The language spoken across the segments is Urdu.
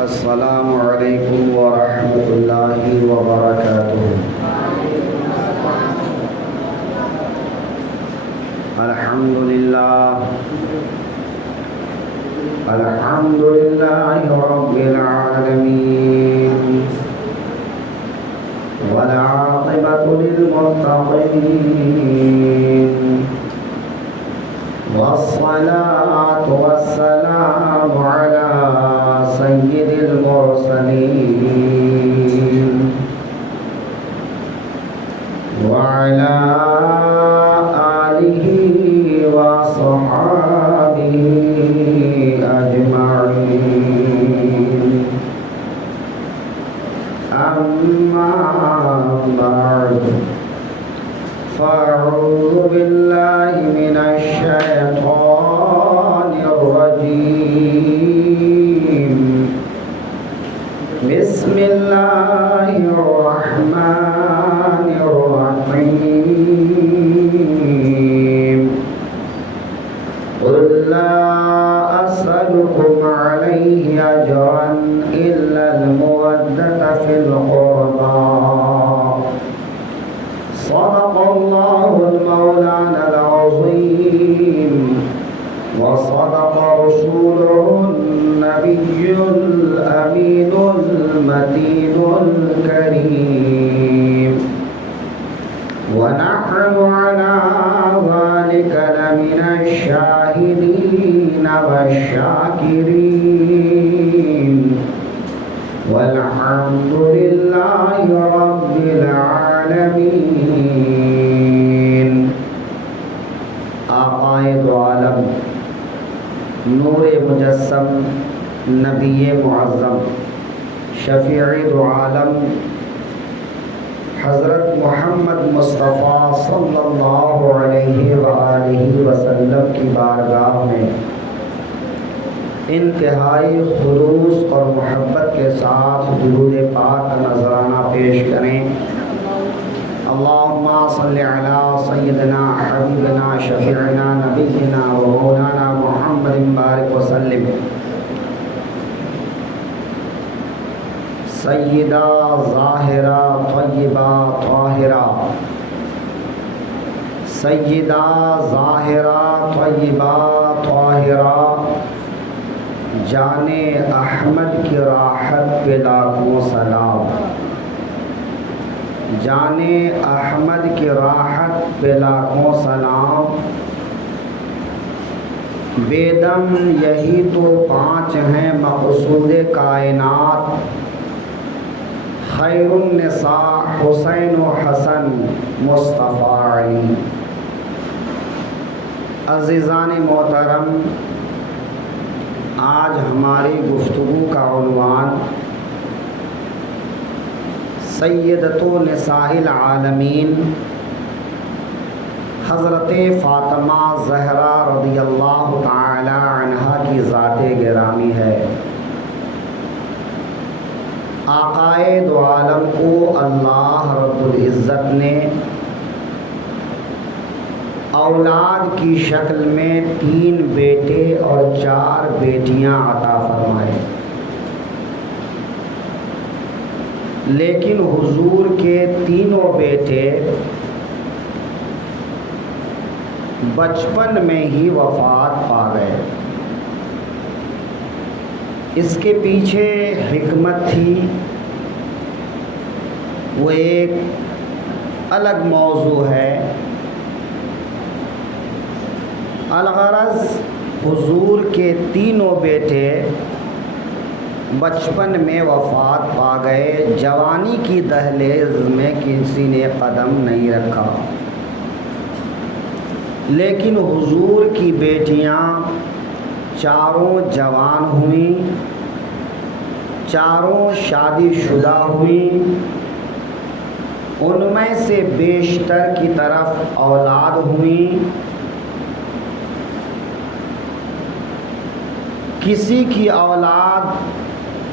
السلام علیکم ورحمۃ اللہ وبرکاتہ۔ الحمد للہ رب العالمین والعاقبۃ للمتقین والصلاة والسلام على سید المرسلین وعلى آلہ وصحبہ اجمعین، اما بعد فاعوذ باللہ من الشیطان الرجیم، بسم اللہ الرحمن الرحیم، قل لا أسألكم عليه أجرا إلا المودة في القربى، صدق الله المولانا العظيم وصدق رسوله النبي الأمين المتين الكريم، ونحن على ذلك لمن الشاهدين والشاكرين، والحمد لله رب العالمين۔ آقائے دو عالم، نور مجسم، نبی معظم، شفیع دو عالم حضرت محمد مصطفیٰ صلی اللہ علیہ وآلہ وسلم کی بارگاہ میں انتہائی خلوص اور محبت کے ساتھ درود پاک کا نذرانہ پیش کریں۔ اللہم صلی علی سیدنا حبیبنا شفیعنا نبینا و مولانا محمد بارک وسلم۔ سیدہ ظاہرہ طیبہ طاہرہ، سیدہ ظاہرہ طیبہ طاہرہ، جان احمد کی راحت پہ لاکھوں سلام، جان احمد کی راحت پہ لاکھوں سلام۔ بیدم یہی تو پانچ ہیں مقصود کائنات، خیر النساء حسین و حسن مصطفیٰ علی۔ عزیزان محترم، آج ہماری گفتگو کا عنوان سیدۃ نساء العالمین حضرت فاطمہ زہرا رضی اللہ تعالی عنہا کی ذات گرامی ہے۔ آقائے دو عالم کو اللہ رب العزت نے اولاد کی شکل میں 3 بیٹے اور 4 بیٹیاں عطا فرمائے، لیکن حضور کے تینوں بیٹے بچپن میں ہی وفات پا گئے۔ اس کے پیچھے حکمت تھی، وہ ایک الگ موضوع ہے۔ الغرض حضور کے تینوں بیٹے بچپن میں وفات پا گئے، جوانی کی دہلیز میں کسی نے قدم نہیں رکھا، لیکن حضور کی بیٹیاں چاروں جوان ہوئیں، چاروں شادی شدہ ہوئیں۔ ان میں سے بیشتر کی طرف اولاد ہوئیں، کسی کی اولاد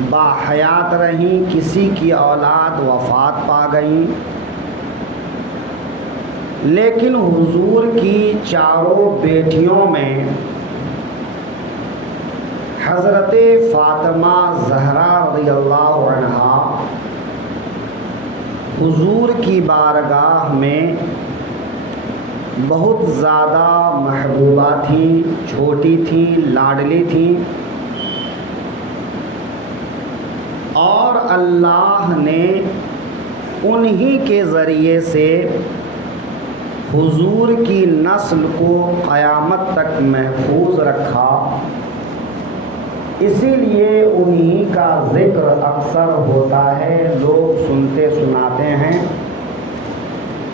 باحیات رہیں، کسی کی اولاد وفات پا گئیں، لیکن حضور کی چاروں بیٹیوں میں حضرت فاطمہ زہرا اللہ عنہا حضور کی بارگاہ میں بہت زیادہ محبوبہ تھیں، چھوٹی تھیں، لاڈلی تھیں، اور اللہ نے انہی کے ذریعے سے حضور کی نسل کو قیامت تک محفوظ رکھا، اسی لیے انہی کا ذکر اکثر ہوتا ہے، لوگ سنتے سناتے ہیں۔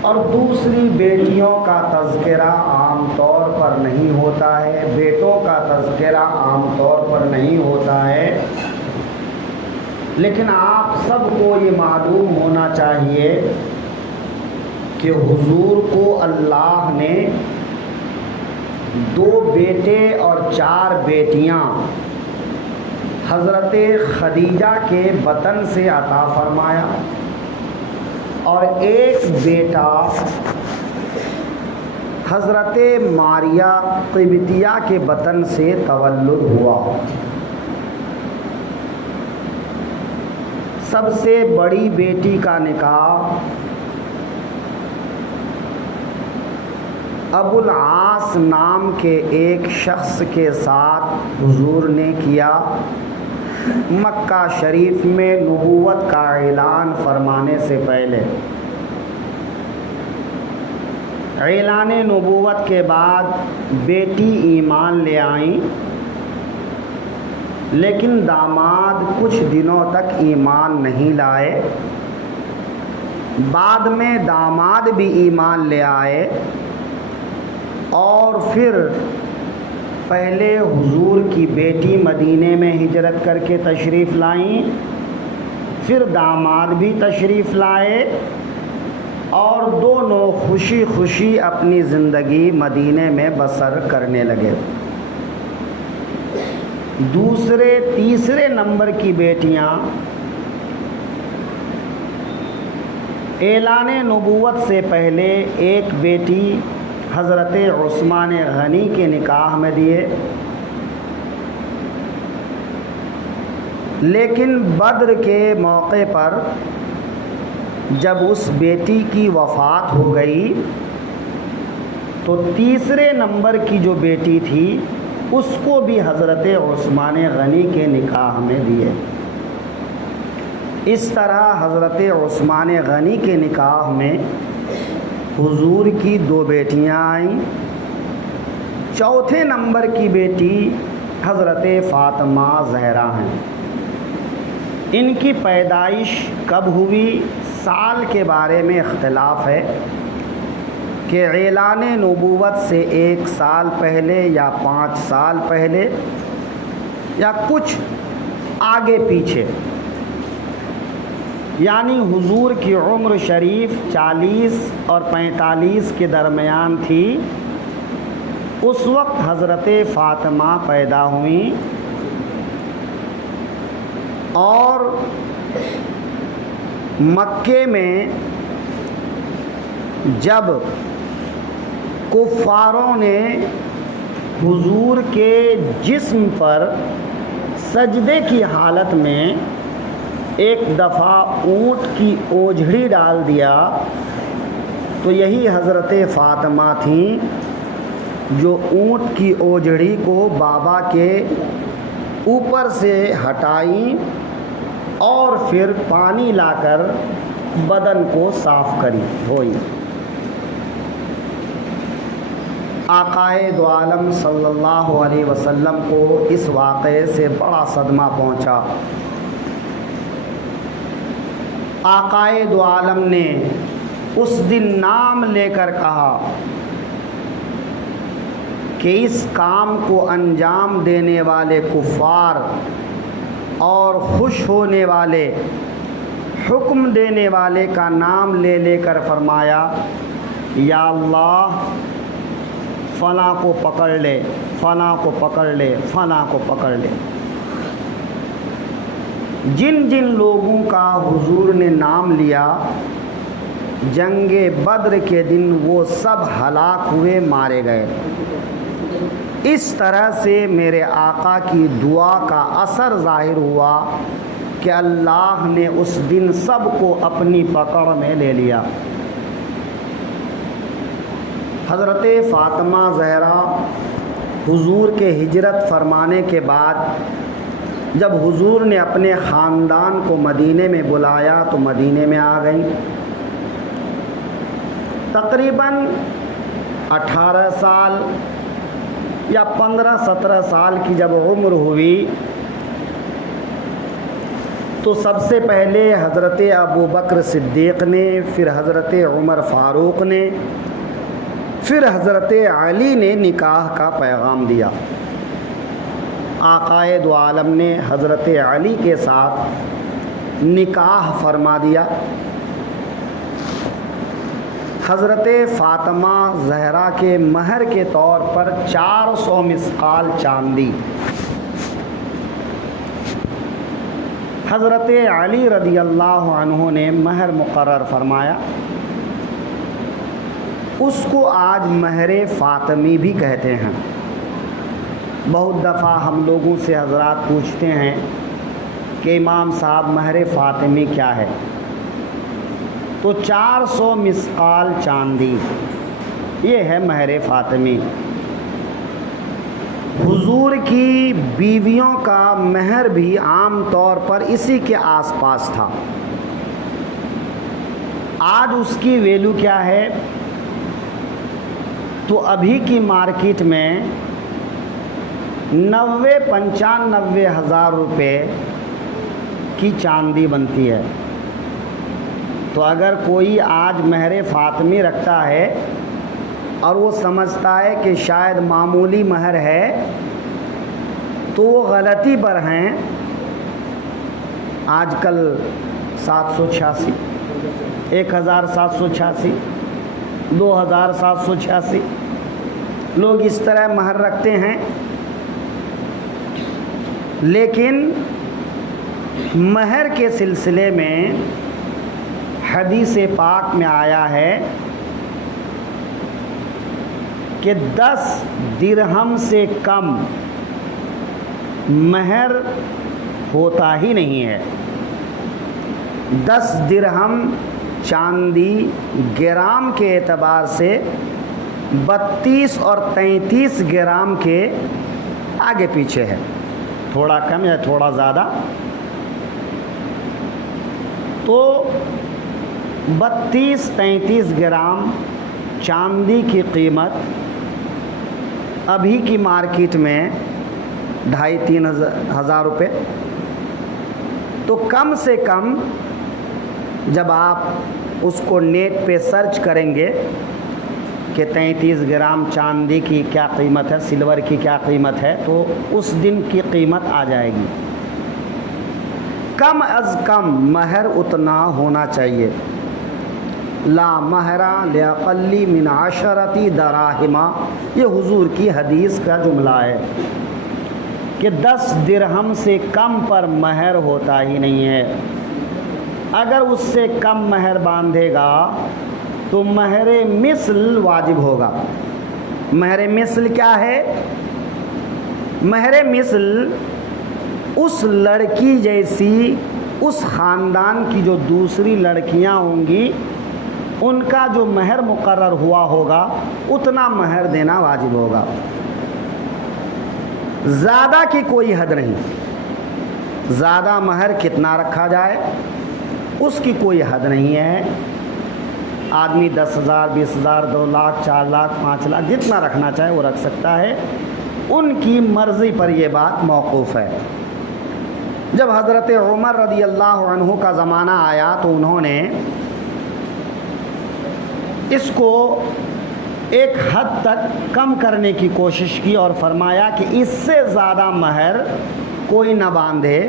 اور دوسری بیٹیوں کا تذکرہ عام طور پر نہیں ہوتا ہے، بیٹوں کا تذکرہ عام طور پر نہیں ہوتا ہے، لیکن آپ سب کو یہ معلوم ہونا چاہیے کہ حضور کو اللہ نے 2 بیٹے اور 4 بیٹیاں حضرت خدیجہ کے بطن سے عطا فرمایا، اور ایک بیٹا حضرت ماریہ قبطیہ کے بطن سے تولد ہوا۔ سب سے بڑی بیٹی کا نکاح ابو العاص نام کے ایک شخص کے ساتھ حضور نے کیا، مکہ شریف میں نبوت کا اعلان فرمانے سے پہلے۔ اعلان نبوت کے بعد بیٹی ایمان لے آئیں، لیکن داماد کچھ دنوں تک ایمان نہیں لائے۔ بعد میں داماد بھی ایمان لے آئے، اور پھر پہلے حضور کی بیٹی مدینے میں ہجرت کر کے تشریف لائیں، پھر داماد بھی تشریف لائے، اور دونوں خوشی خوشی اپنی زندگی مدینے میں بسر کرنے لگے۔ دوسرے تیسرے نمبر کی بیٹیاں اعلان نبوت سے پہلے ایک بیٹی حضرت عثمان غنی کے نکاح میں دیے، لیکن بدر کے موقع پر جب اس بیٹی کی وفات ہو گئی تو تیسرے نمبر کی جو بیٹی تھی اس کو بھی حضرت عثمان غنی کے نکاح میں دیے۔ اس طرح حضرت عثمان غنی کے نکاح میں حضور کی 2 بیٹیاں آئیں۔ چوتھے نمبر کی بیٹی حضرت فاطمہ زہرا ہیں۔ ان کی پیدائش کب ہوئی، سال کے بارے میں اختلاف ہے کہ اعلان نبوت سے 1 سال پہلے یا 5 سال پہلے یا کچھ آگے پیچھے، یعنی حضور کی عمر شریف 40 اور 45 کے درمیان تھی، اس وقت حضرت فاطمہ پیدا ہوئیں، اور مکے میں جب کفاروں نے حضور کے جسم پر سجدے کی حالت میں ایک دفعہ اونٹ کی اوجھڑی ڈال دیا، تو یہی حضرت فاطمہ تھیں جو اونٹ کی اوجھڑی کو بابا کے اوپر سے ہٹائیں اور پھر پانی لا کر بدن کو صاف کری دھوئی۔ آقائے دو عالم صلی اللہ علیہ وسلم کو اس واقعے سے بڑا صدمہ پہنچا۔ آقائے دو عالم نے اس دن نام لے کر کہا کہ اس کام کو انجام دینے والے کفار اور خوش ہونے والے، حکم دینے والے کا نام لے لے کر فرمایا، یا اللہ فلاں کو پکڑ لے، فلاں کو پکڑ لے، فلاں کو پکڑ لے۔ جن جن لوگوں کا حضور نے نام لیا، جنگ بدر کے دن وہ سب ہلاک ہوئے، مارے گئے۔ اس طرح سے میرے آقا کی دعا کا اثر ظاہر ہوا کہ اللہ نے اس دن سب کو اپنی پکڑ میں لے لیا۔ حضرت فاطمہ زہرا حضور کے ہجرت فرمانے کے بعد جب حضور نے اپنے خاندان کو مدینے میں بلایا تو مدینے میں آ گئیں۔ تقریباً 18 سال یا 15-17 سال کی جب عمر ہوئی تو سب سے پہلے حضرت ابو بکر صدیق نے، پھر حضرت عمر فاروق نے، پھر حضرت علی نے نکاح کا پیغام دیا۔ آقائے دو عالم نے حضرت علی کے ساتھ نکاح فرما دیا۔ حضرت فاطمہ زہرا کے مہر کے طور پر 400 مسقال چاندی حضرت علی رضی اللہ عنہ نے مہر مقرر فرمایا۔ اس کو آج مہر فاطمی بھی کہتے ہیں۔ بہت دفعہ ہم لوگوں سے حضرات پوچھتے ہیں کہ امام صاحب مہر فاطمی کیا ہے؟ تو 400 مسقال چاندی یہ ہے مہر فاطمی۔ حضور کی بیویوں کا مہر بھی عام طور پر اسی کے آس پاس تھا۔ آج اس کی ویلیو کیا ہے؟ تو ابھی کی مارکیٹ میں 90-95 ہزار روپے کی چاندی بنتی ہے۔ تو اگر کوئی آج مہر فاطمی رکھتا ہے اور وہ سمجھتا ہے کہ شاید معمولی مہر ہے تو وہ غلطی پر ہیں۔ آج کل 786، 1786، 2786 لوگ اس طرح مہر رکھتے ہیں، لیکن مہر کے سلسلے میں حدیث پاک میں آیا ہے کہ 10 درہم سے کم مہر ہوتا ہی نہیں ہے۔ 10 درہم چاندی گرام کے اعتبار سے 32 اور 33 گرام کے آگے پیچھے ہے، تھوڑا کم یا تھوڑا زیادہ۔ تو 32-33 گرام چاندی کی قیمت ابھی کی مارکیٹ میں 2,500-3 ہزار روپے۔ تو کم سے کم جب آپ اس کو نیٹ پہ سرچ کریں گے کہ 33 گرام چاندی کی کیا قیمت ہے، سلور کی کیا قیمت ہے، تو اس دن کی قیمت آ جائے گی۔ کم از کم مہر اتنا ہونا چاہیے۔ لا مہرا لاقل من 10 دراہم، یہ حضور کی حدیث کا جملہ ہے کہ 10 درہم سے کم پر مہر ہوتا ہی نہیں ہے۔ اگر اس سے کم مہر باندھے گا تو مہر مثل واجب ہوگا۔ مہر مثل کیا ہے؟ مہر مثل اس لڑکی جیسی اس خاندان کی جو دوسری لڑکیاں ہوں گی ان کا جو مہر مقرر ہوا ہوگا اتنا مہر دینا واجب ہوگا۔ زیادہ کی کوئی حد نہیں، زیادہ مہر کتنا رکھا جائے اس کی کوئی حد نہیں ہے۔ آدمی 10,000 20,000 2 لاکھ 4 لاکھ 5 لاکھ جتنا رکھنا چاہے وہ رکھ سکتا ہے، ان کی مرضی پر یہ بات موقوف ہے۔ جب حضرت عمر رضی اللہ عنہ کا زمانہ آیا تو انہوں نے اس کو ایک حد تک کم کرنے کی کوشش کی اور فرمایا کہ اس سے زیادہ مہر کوئی نہ باندھے۔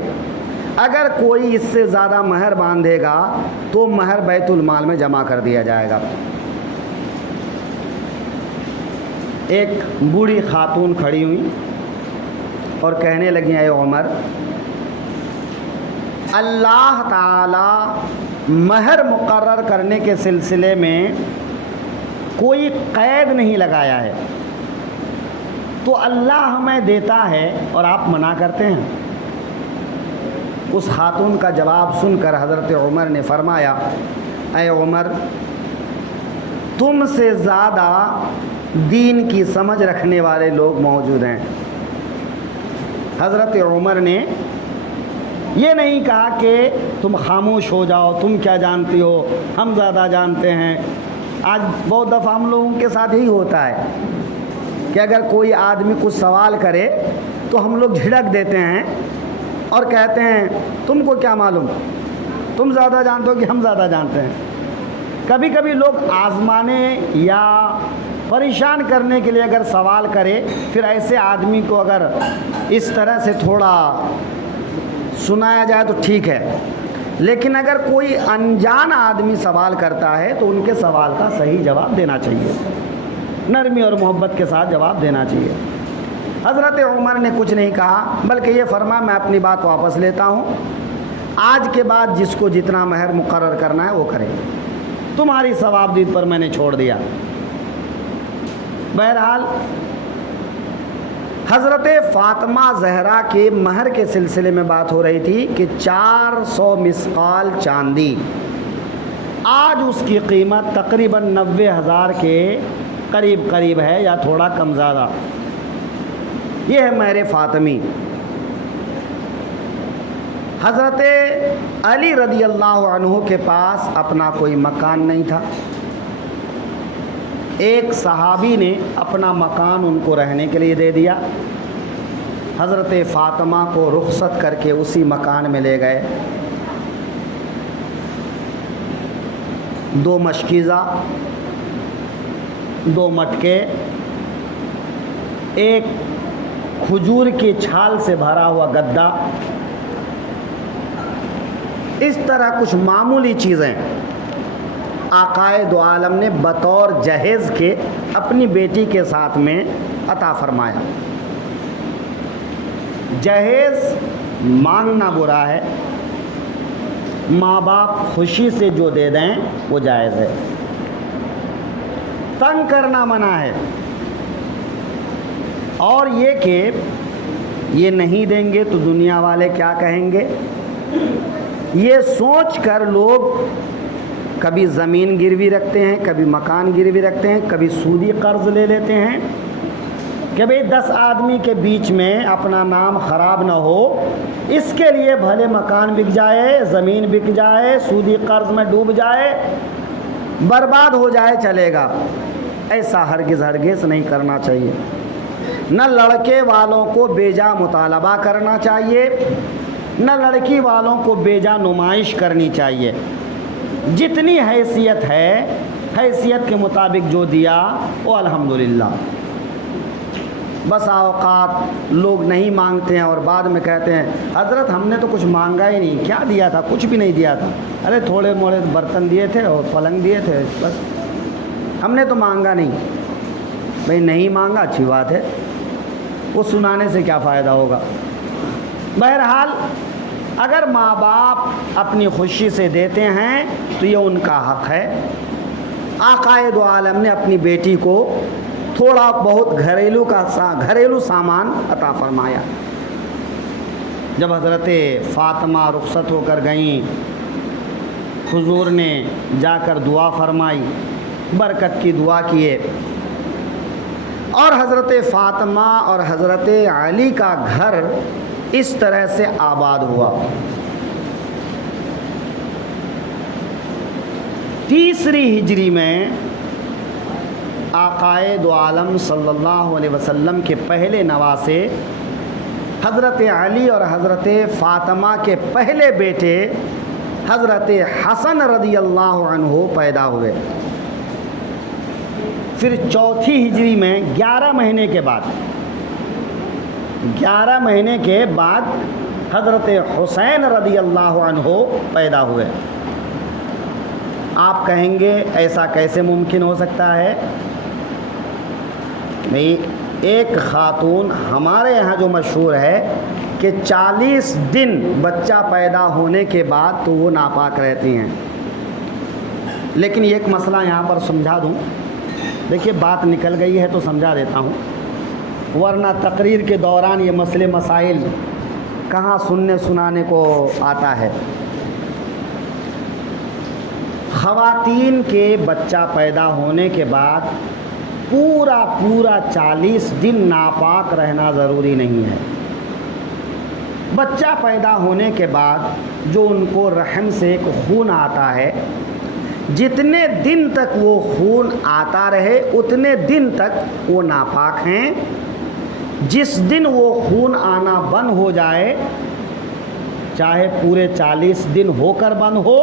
اگر کوئی اس سے زیادہ مہر باندھے گا تو مہر بیت المال میں جمع کر دیا جائے گا۔ ایک بوڑھی خاتون کھڑی ہوئی اور کہنے لگی، اے عمر، اللہ تعالی مہر مقرر کرنے کے سلسلے میں کوئی قید نہیں لگایا ہے، تو اللہ ہمیں دیتا ہے اور آپ منع کرتے ہیں۔ اس خاتون کا جواب سن کر حضرت عمر نے فرمایا اے عمر تم سے زیادہ دین کی سمجھ رکھنے والے لوگ موجود ہیں۔ حضرت عمر نے یہ نہیں کہا کہ تم خاموش ہو جاؤ، تم کیا جانتی ہو، ہم زیادہ جانتے ہیں۔ آج بہت دفعہ ہم لوگوں کے ساتھ یہی ہوتا ہے کہ اگر کوئی آدمی کچھ سوال کرے تو ہم لوگ جھڑک دیتے ہیں اور کہتے ہیں تم کو کیا معلوم، تم زیادہ جانتے ہو کہ ہم زیادہ جانتے ہیں۔ کبھی کبھی لوگ آزمانے یا پریشان کرنے کے لیے اگر سوال کرے، پھر ایسے آدمی کو اگر اس طرح سے تھوڑا سنایا جائے تو ٹھیک ہے، لیکن اگر کوئی انجان آدمی سوال کرتا ہے تو ان کے سوال کا صحیح جواب دینا چاہیے، نرمی اور محبت کے ساتھ جواب دینا چاہیے۔ حضرت عمر نے کچھ نہیں کہا، بلکہ یہ فرمایا میں اپنی بات واپس لیتا ہوں، آج کے بعد جس کو جتنا مہر مقرر کرنا ہے وہ کرے، تمہاری ثوابدید پر میں نے چھوڑ دیا۔ بہرحال حضرت فاطمہ زہرا کے مہر کے سلسلے میں بات ہو رہی تھی کہ 400 مسقال چاندی، آج اس کی قیمت تقریباً 90,000 کے قریب ہے یا تھوڑا کم زیادہ۔ یہ ہے مہر فاطمی۔ حضرت علی رضی اللہ عنہ کے پاس اپنا کوئی مکان نہیں تھا، ایک صحابی نے اپنا مکان ان کو رہنے کے لیے دے دیا، حضرت فاطمہ کو رخصت کر کے اسی مکان میں لے گئے۔ 2 مشکیزہ، 2 مٹکے، ایک کھجور کی چھال سے بھرا ہوا گدا، اس طرح کچھ معمولی چیزیں آقائے دو عالم نے بطور جہیز کے اپنی بیٹی کے ساتھ میں عطا فرمایا۔ جہیز مانگنا برا ہے، ماں باپ خوشی سے جو دے دیں وہ جائز ہے، تنگ کرنا منع ہے، اور یہ کہ یہ نہیں دیں گے تو دنیا والے کیا کہیں گے، یہ سوچ کر لوگ کبھی زمین گروی رکھتے ہیں، کبھی مکان گروی رکھتے ہیں، کبھی سودی قرض لے لیتے ہیں کہ بھئی 10 آدمی کے بیچ میں اپنا نام خراب نہ ہو، اس کے لیے بھلے مکان بک جائے، زمین بک جائے، سودی قرض میں ڈوب جائے، برباد ہو جائے، چلے گا۔ ایسا ہرگز نہیں کرنا چاہیے۔ نہ لڑکے والوں کو بیجا مطالبہ کرنا چاہیے، نہ لڑکی والوں کو بیجا نمائش کرنی چاہیے۔ جتنی حیثیت ہے، حیثیت کے مطابق جو دیا وہ الحمدللہ۔ بس اوقات لوگ نہیں مانگتے ہیں اور بعد میں کہتے ہیں حضرت ہم نے تو کچھ مانگا ہی نہیں، کیا دیا تھا، کچھ بھی نہیں دیا تھا، ارے تھوڑے موڑے برتن دیے تھے اور پلنگ دیے تھے، بس ہم نے تو مانگا نہیں۔ بھئی نہیں مانگا اچھی بات ہے، وہ سنانے سے کیا فائدہ ہوگا۔ بہرحال اگر ماں باپ اپنی خوشی سے دیتے ہیں تو یہ ان کا حق ہے۔ آقائے دو عالم نے اپنی بیٹی کو تھوڑا بہت گھریلو سامان عطا فرمایا۔ جب حضرت فاطمہ رخصت ہو کر گئیں، حضور نے جا کر دعا فرمائی، برکت کی دعا کیے، اور حضرت فاطمہ اور حضرت علی کا گھر اس طرح سے آباد ہوا۔ 3 ہجری میں آقائے دو عالم صلی اللہ علیہ وسلم کے پہلے نواسے حضرت علی اور حضرت فاطمہ کے پہلے بیٹے حضرت حسن رضی اللہ عنہ پیدا ہوئے۔ پھر 4 ہجری میں 11 مہینے کے بعد حضرت حسین رضی اللہ عنہ پیدا ہوئے۔ آپ کہیں گے ایسا کیسے ممکن ہو سکتا ہے؟ نہیں، ایک خاتون ہمارے یہاں جو مشہور ہے کہ 40 دن بچہ پیدا ہونے کے بعد تو وہ ناپاک رہتی ہیں، لیکن ایک مسئلہ یہاں پر سمجھا دوں، دیکھیے بات نکل گئی ہے تو سمجھا دیتا ہوں، ورنہ تقریر کے دوران یہ مسئلے مسائل کہاں سننے سنانے کو آتا ہے۔ خواتین کے بچہ پیدا ہونے کے بعد پورا 40 دن ناپاک رہنا ضروری نہیں ہے۔ بچہ پیدا ہونے کے بعد جو ان کو رحم سے ایک خون آتا ہے، جتنے دن تک وہ خون آتا رہے اتنے دن تک وہ ناپاک ہیں۔ جس دن وہ خون آنا بند ہو جائے، چاہے پورے 40 دن ہو کر بند ہو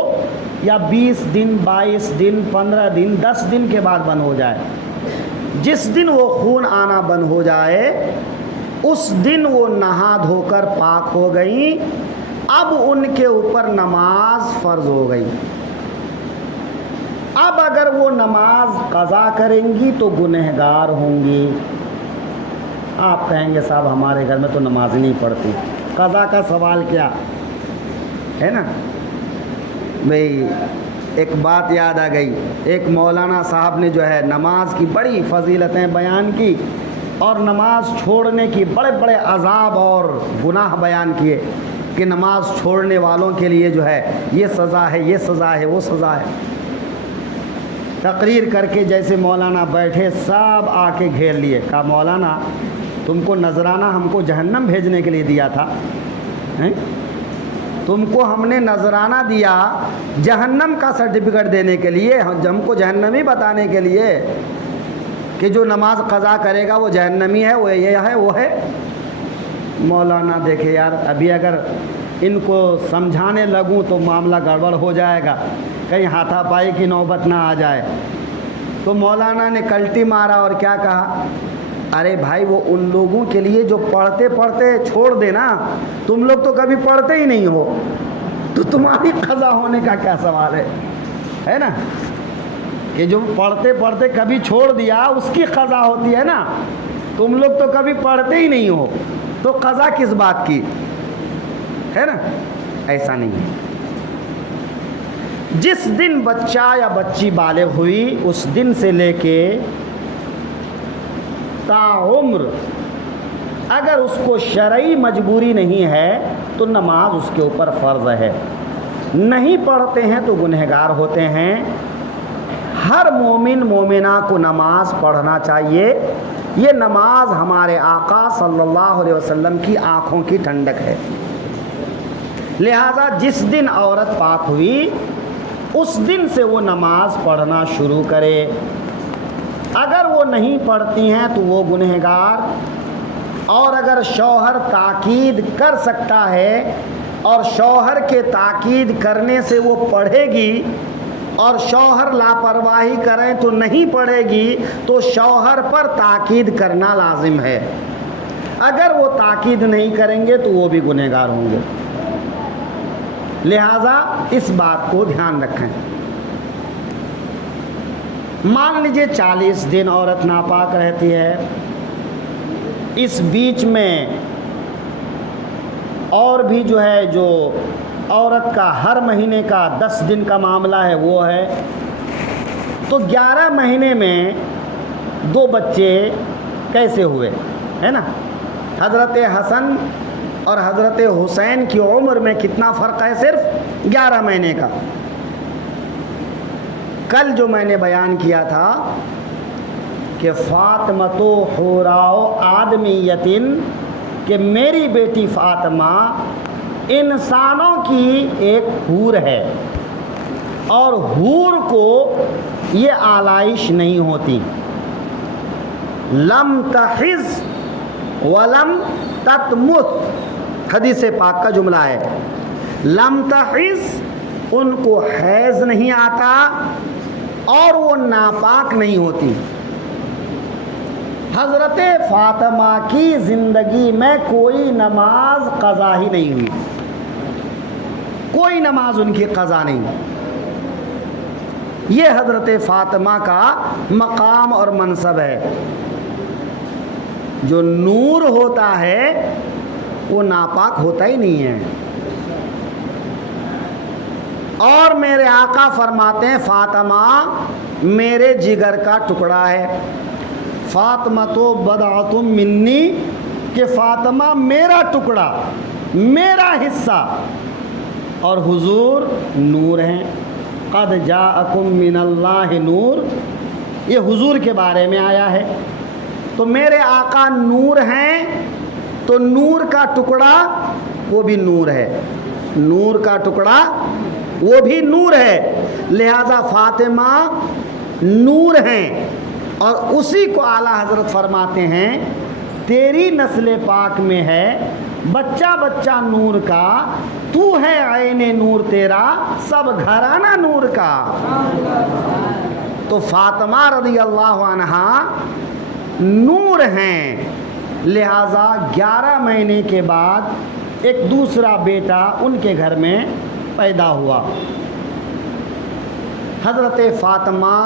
یا 20 دن 22 دن 15 دن 10 دن کے بعد بند ہو جائے، جس دن وہ خون آنا بند ہو جائے اس دن وہ نہا دھو کر پاک ہو گئیں۔ اب ان کے اوپر نماز فرض ہو گئی۔ اب اگر وہ نماز قضا کریں گی تو گنہگار ہوں گی۔ آپ کہیں گے صاحب ہمارے گھر میں تو نماز نہیں پڑھتی، قضا کا سوال کیا ہے نا بھئی۔ ایک بات یاد آ گئی، ایک مولانا صاحب نے جو ہے نماز کی بڑی فضیلتیں بیان کی اور نماز چھوڑنے کی بڑے بڑے عذاب اور گناہ بیان کیے کہ نماز چھوڑنے والوں کے لیے جو ہے یہ سزا ہے، یہ سزا ہے، وہ سزا ہے۔ تقریر کر کے جیسے مولانا بیٹھے سب آ کے گھیر لیے، کہا مولانا تم کو نذرانہ ہم کو جہنم بھیجنے کے لیے دیا تھا، تم کو ہم نے نذرانہ دیا جہنم کا سرٹیفکیٹ دینے کے لیے، ہم کو جہنمی بتانے کے لیے کہ جو نماز قضا کرے گا وہ جہنمی ہے، وہ یہ ہے وہ ہے۔ مولانا دیکھے یار ابھی اگر ان کو سمجھانے لگوں تو معاملہ گڑبڑ ہو جائے گا، کہیں ہاتھا پائی کی نوبت نہ آ جائے۔ تو مولانا نے کلٹی مارا اور کیا کہا، ارے بھائی وہ ان لوگوں کے لیے جو پڑھتے پڑھتے چھوڑ دے نا، تم لوگ تو کبھی پڑھتے ہی نہیں ہو، تو تمہاری قضا ہونے کا کیا سوال ہے نا، کہ جو پڑھتے پڑھتے کبھی چھوڑ دیا اس کی قضا ہوتی ہے نا، تم لوگ تو کبھی پڑھتے ہی نہیں ہو تو قضا کس بات کی ہے نا۔ ایسا نہیں ہے۔ جس دن بچہ یا بچی بالغ ہوئی اس دن سے لے کے تا عمر اگر اس کو شرعی مجبوری نہیں ہے تو نماز اس کے اوپر فرض ہے۔ نہیں پڑھتے ہیں تو گنہگار ہوتے ہیں۔ ہر مومن مومنہ کو نماز پڑھنا چاہیے۔ یہ نماز ہمارے آقا صلی اللہ علیہ وسلم کی آنکھوں کی ٹھنڈک ہے۔ لہذا جس دن عورت پاک ہوئی اس دن سے وہ نماز پڑھنا شروع کرے۔ اگر وہ نہیں پڑھتی ہیں تو وہ گنہگار، اور اگر شوہر تاکید کر سکتا ہے اور شوہر کے تاکید کرنے سے وہ پڑھے گی اور شوہر لاپرواہی کریں تو نہیں پڑھے گی تو شوہر پر تاکید کرنا لازم ہے۔ اگر وہ تاکید نہیں کریں گے تو وہ بھی گنہگار ہوں گے۔ لہذا اس بات کو دھیان رکھیں۔ مان لیجئے 40 دن عورت ناپاک رہتی ہے، اس بیچ میں اور بھی جو ہے جو عورت کا ہر مہینے کا 10 دن کا معاملہ ہے وہ ہے، تو 11 مہینے میں 2 بچے کیسے ہوئے ہے نا۔ حضرت حسن اور حضرت حسین کی عمر میں کتنا فرق ہے، صرف 11 مہینے کا۔ کل جو میں نے بیان کیا تھا کہ فاطمہ حوراء آدمیتن، کہ میری بیٹی فاطمہ انسانوں کی ایک حور ہے، اور حور کو یہ آلائش نہیں ہوتی۔ لم تحز ولم تتمث، حدیث پاک کا جملہ ہے۔ لم تحز، ان کو حیض نہیں آتا اور وہ ناپاک نہیں ہوتی۔ حضرت فاطمہ کی زندگی میں کوئی نماز قضا ہی نہیں ہوئی، کوئی نماز ان کی قضا نہیں۔ یہ حضرت فاطمہ کا مقام اور منصب ہے۔ جو نور ہوتا ہے وہ ناپاک ہوتا ہی نہیں ہے۔ اور میرے آقا فرماتے ہیں فاطمہ میرے جگر کا ٹکڑا ہے۔ فاطمہ تو بضعۃ منی، کہ فاطمہ میرا ٹکڑا میرا حصہ، اور حضور نور ہیں۔ قد جاءکم من اللہ نور، یہ حضور کے بارے میں آیا ہے۔ تو میرے آقا نور ہیں، تو نور کا ٹکڑا وہ بھی نور ہے، نور کا ٹکڑا وہ بھی نور ہے، لہذا فاطمہ نور ہیں۔ اور اسی کو اعلیٰ حضرت فرماتے ہیں تیری نسل پاک میں ہے بچہ بچہ نور کا، تو ہے عین نور تیرا سب گھرانہ نور کا۔ تو فاطمہ رضی اللہ عنہا نور ہیں، لہذا 11 مہینے کے بعد ایک دوسرا بیٹا ان کے گھر میں پیدا ہوا۔ حضرت فاطمہ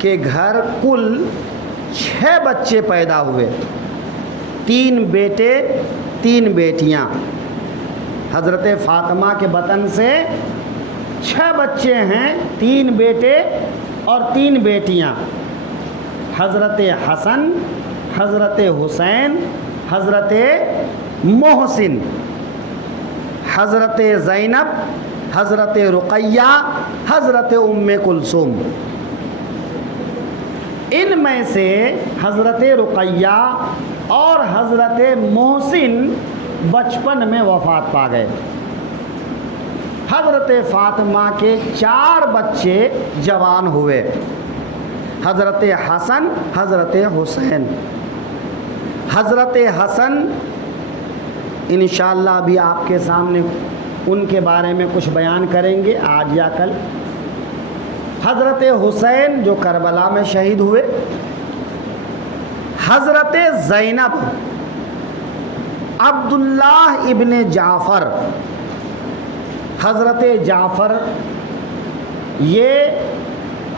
کے گھر کل 6 بچے پیدا ہوئے، 3 بیٹے 3 بیٹیاں۔ حضرت فاطمہ کے بطن سے 6 بچے ہیں، 3 بیٹے اور 3 بیٹیاں۔ حضرت حسن، حضرت حسین، حضرت محسن، حضرت زینب، حضرت رقیہ، حضرت ام کلثوم۔ ان میں سے حضرت رقیہ اور حضرت محسن بچپن میں وفات پا گئے۔ حضرت فاطمہ کے 4 بچے جوان ہوئے، حضرت حسن، حضرت حسین۔ حضرت حسن انشاءاللہ ابھی آپ کے سامنے ان کے بارے میں کچھ بیان کریں گے آج یا کل۔ حضرت حسین جو کربلا میں شہید ہوئے۔ حضرت زینب، عبداللہ ابن جعفر، حضرت جعفر یہ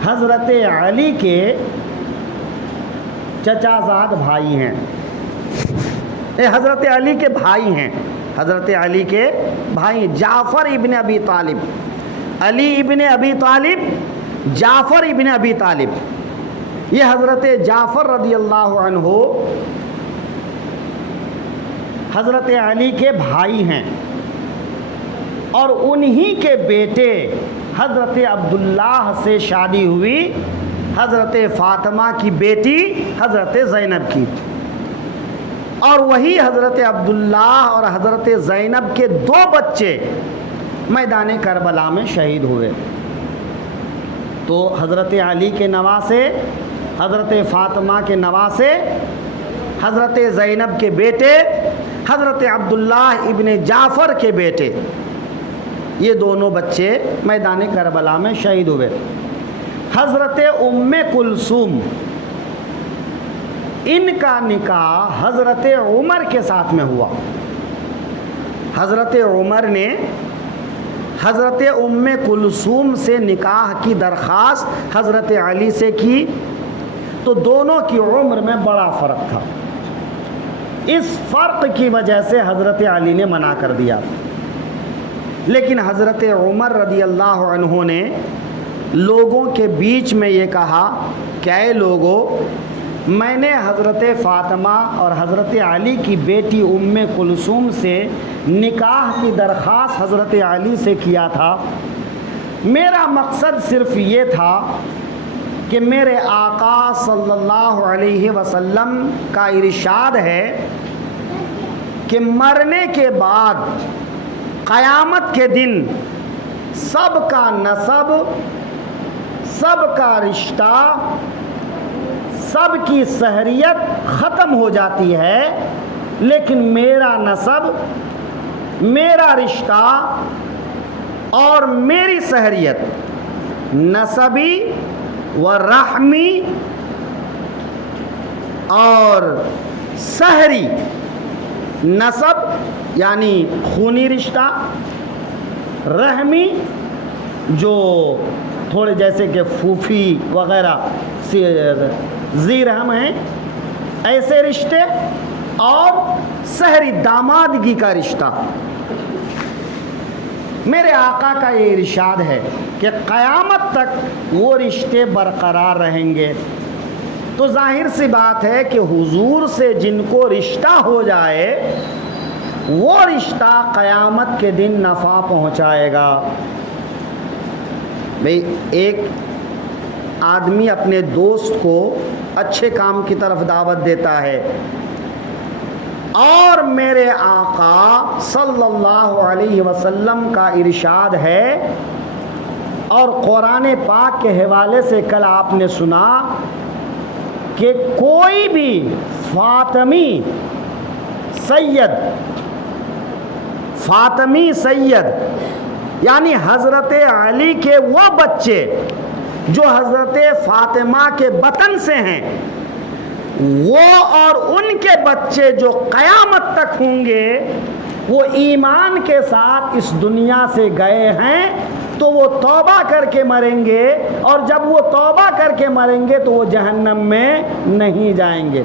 حضرت علی کے چچا زاد بھائی ہیں، یہ حضرت علی کے بھائی ہیں، حضرت علی کے بھائی جعفر ابن ابی طالب، علی ابن ابی طالب، جعفر ابن ابی طالب، یہ حضرت جعفر رضی اللہ عنہ حضرت علی کے بھائی ہیں، اور انہی کے بیٹے حضرت عبداللہ سے شادی ہوئی حضرت فاطمہ کی بیٹی حضرت زینب کی، اور وہی حضرت عبداللہ اور حضرت زینب کے 2 بچے میدان کربلا میں شہید ہوئے۔ تو حضرت علی کے نواسے، حضرت فاطمہ کے نواسے، حضرت زینب کے بیٹے، حضرت عبداللہ ابن جعفر کے بیٹے، یہ دونوں بچے میدان کربلا میں شہید ہوئے۔ حضرت ام کلثوم، ان کا نکاح حضرت عمر کے ساتھ میں ہوا۔ حضرت عمر نے حضرت ام کلثوم سے نکاح کی درخواست حضرت علی سے کی، تو دونوں کی عمر میں بڑا فرق تھا، اس فرق کی وجہ سے حضرت علی نے منع کر دیا۔ لیکن حضرت عمر رضی اللہ عنہ نے لوگوں کے بیچ میں یہ کہا کہ اے لوگو، میں نے حضرت فاطمہ اور حضرت علی کی بیٹی ام کلثوم سے نکاح کی درخواست حضرت علی سے کیا تھا، میرا مقصد صرف یہ تھا کہ میرے آقا صلی اللہ علیہ وسلم کا ارشاد ہے کہ مرنے کے بعد قیامت کے دن سب کا نسب، سب کا رشتہ، سب کی سہریت ختم ہو جاتی ہے، لیکن میرا نسب، میرا رشتہ اور میری سہریت، نسبی و رحمی اور سہری، نسب یعنی خونی رشتہ، رحمی جو تھوڑے جیسے کہ پھوپھی وغیرہ ذی رحم ہیں ایسے رشتے، اور سہری دامادگی کا رشتہ۔ میرے آقا کا یہ ارشاد ہے کہ قیامت تک وہ رشتے برقرار رہیں گے۔ تو ظاہر سی بات ہے کہ حضور سے جن کو رشتہ ہو جائے وہ رشتہ قیامت کے دن نفع پہنچائے گا۔ بھئی ایک آدمی اپنے دوست کو اچھے کام کی طرف دعوت دیتا ہے، اور میرے آقا صلی اللہ علیہ وسلم کا ارشاد ہے، اور قرآن پاک کے حوالے سے کل آپ نے سنا کہ کوئی بھی فاطمی سید یعنی حضرت علی کے وہ بچے جو حضرت فاطمہ کے بطن سے ہیں، وہ اور ان کے بچے جو قیامت تک ہوں گے، وہ ایمان کے ساتھ اس دنیا سے گئے ہیں تو وہ توبہ کر کے مریں گے، اور جب وہ توبہ کر کے مریں گے تو وہ جہنم میں نہیں جائیں گے،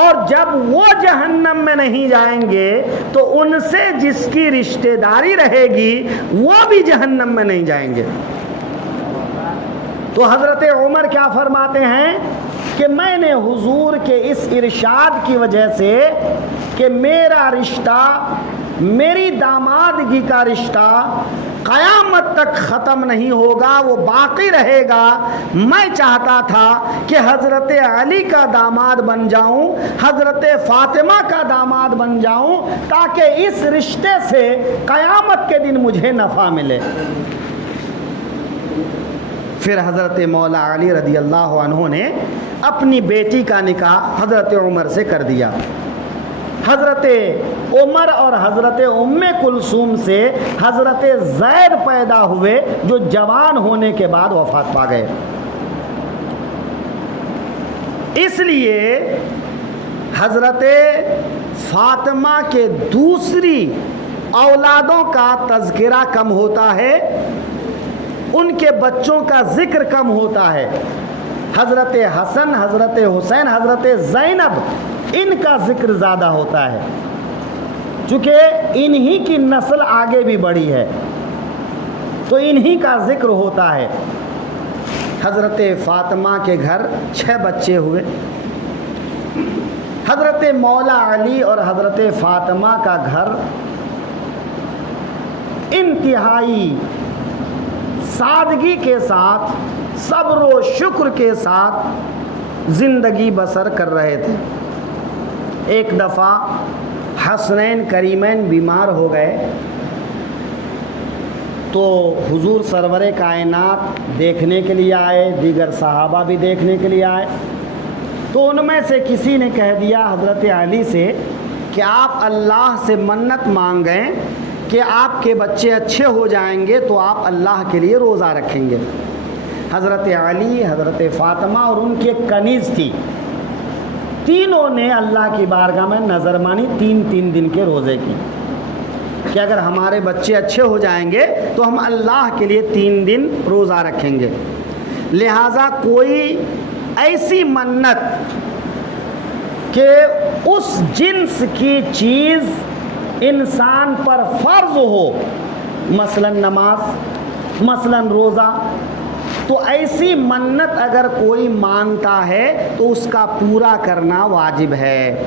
اور جب وہ جہنم میں نہیں جائیں گے تو ان سے جس کی رشتہ داری رہے گی وہ بھی جہنم میں نہیں جائیں گے۔ تو حضرت عمر کیا فرماتے ہیں کہ میں نے حضور کے اس ارشاد کی وجہ سے کہ میرا رشتہ، میری دامادگی کا رشتہ قیامت تک ختم نہیں ہوگا، وہ باقی رہے گا، میں چاہتا تھا کہ حضرت علی کا داماد بن جاؤں، حضرت فاطمہ کا داماد بن جاؤں، تاکہ اس رشتے سے قیامت کے دن مجھے نفع ملے۔ پھر حضرت مولا علی رضی اللہ عنہ نے اپنی بیٹی کا نکاح حضرت عمر سے کر دیا۔ حضرت عمر اور حضرت ام کلثوم سے حضرت زید پیدا ہوئے، جو جوان ہونے کے بعد وفات پا گئے۔ اس لیے حضرت فاطمہ کے دوسری اولادوں کا تذکرہ کم ہوتا ہے، ان کے بچوں کا ذکر کم ہوتا ہے۔ حضرت حسن، حضرت حسین، حضرت زینب، ان کا ذکر زیادہ ہوتا ہے، چونکہ انہی کی نسل آگے بھی بڑھی ہے تو انہی کا ذکر ہوتا ہے۔ حضرت فاطمہ کے گھر 6 بچے ہوئے۔ حضرت مولا علی اور حضرت فاطمہ کا گھر انتہائی سادگی کے ساتھ، صبر و شکر کے ساتھ زندگی بسر کر رہے تھے۔ ایک دفعہ حسنین کریمین بیمار ہو گئے تو حضور سرور کائنات دیکھنے کے لیے آئے، دیگر صحابہ بھی دیکھنے کے لیے آئے، تو ان میں سے کسی نے کہہ دیا حضرت علی سے کہ آپ اللہ سے منت مانگیں کہ آپ کے بچے اچھے ہو جائیں گے تو آپ اللہ کے لیے روزہ رکھیں گے۔ حضرت علی، حضرت فاطمہ اور ان کی ایک کنیز تھی، تینوں نے اللہ کی بارگاہ میں نظر مانی 3 دن کے روزے کی کہ اگر ہمارے بچے اچھے ہو جائیں گے تو ہم اللہ کے لیے 3 دن روزہ رکھیں گے۔ لہٰذا کوئی ایسی منت کہ اس جنس کی چیز انسان پر فرض ہو، مثلا نماز، مثلا روزہ، تو ایسی منت اگر کوئی مانتا ہے تو اس کا پورا کرنا واجب ہے،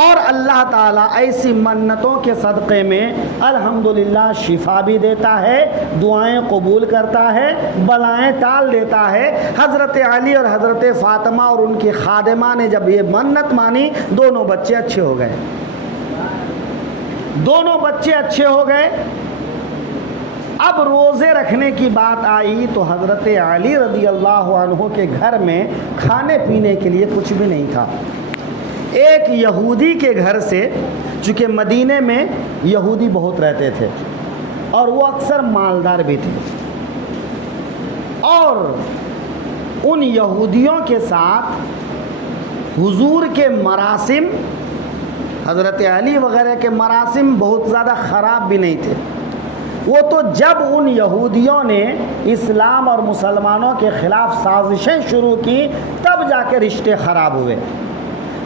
اور اللہ تعالیٰ ایسی منتوں کے صدقے میں الحمدللہ شفا بھی دیتا ہے، دعائیں قبول کرتا ہے، بلائیں ٹال دیتا ہے۔ حضرت علی اور حضرت فاطمہ اور ان کی خادمہ نے جب یہ منت مانی، دونوں بچے اچھے ہو گئے، دونوں بچے اچھے ہو گئے۔ اب روزے رکھنے کی بات آئی تو حضرت علی رضی اللہ عنہ کے گھر میں کھانے پینے کے لیے کچھ بھی نہیں تھا۔ ایک یہودی کے گھر سے، چونکہ مدینے میں یہودی بہت رہتے تھے اور وہ اکثر مالدار بھی تھے، اور ان یہودیوں کے ساتھ حضور کے مراسم، حضرت علی وغیرہ کے مراسم بہت زیادہ خراب بھی نہیں تھے۔ وہ تو جب ان یہودیوں نے اسلام اور مسلمانوں کے خلاف سازشیں شروع کی تب جا کے رشتے خراب ہوئے،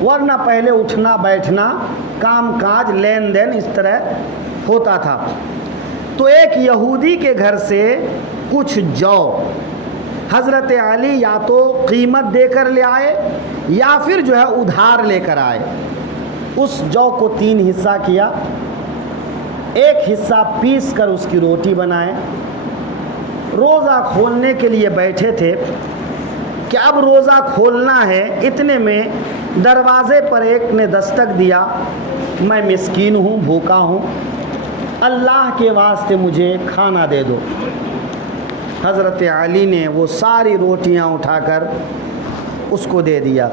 ورنہ پہلے اٹھنا بیٹھنا، کام کاج، لین دین اس طرح ہوتا تھا۔ تو ایک یہودی کے گھر سے کچھ جو حضرت علی یا تو قیمت دے کر لے آئے یا پھر جو ہے ادھار لے کر آئے۔ اس جو کو 3 حصہ کیا، ایک حصہ پیس کر اس کی روٹی بنائے۔ روزہ کھولنے کے لیے بیٹھے تھے کہ اب روزہ کھولنا ہے، اتنے میں دروازے پر ایک نے دستک دیا، میں مسکین ہوں، بھوکا ہوں، اللہ کے واسطے مجھے کھانا دے دو۔ حضرت علی نے وہ ساری روٹیاں اٹھا کر اس کو دے دیا۔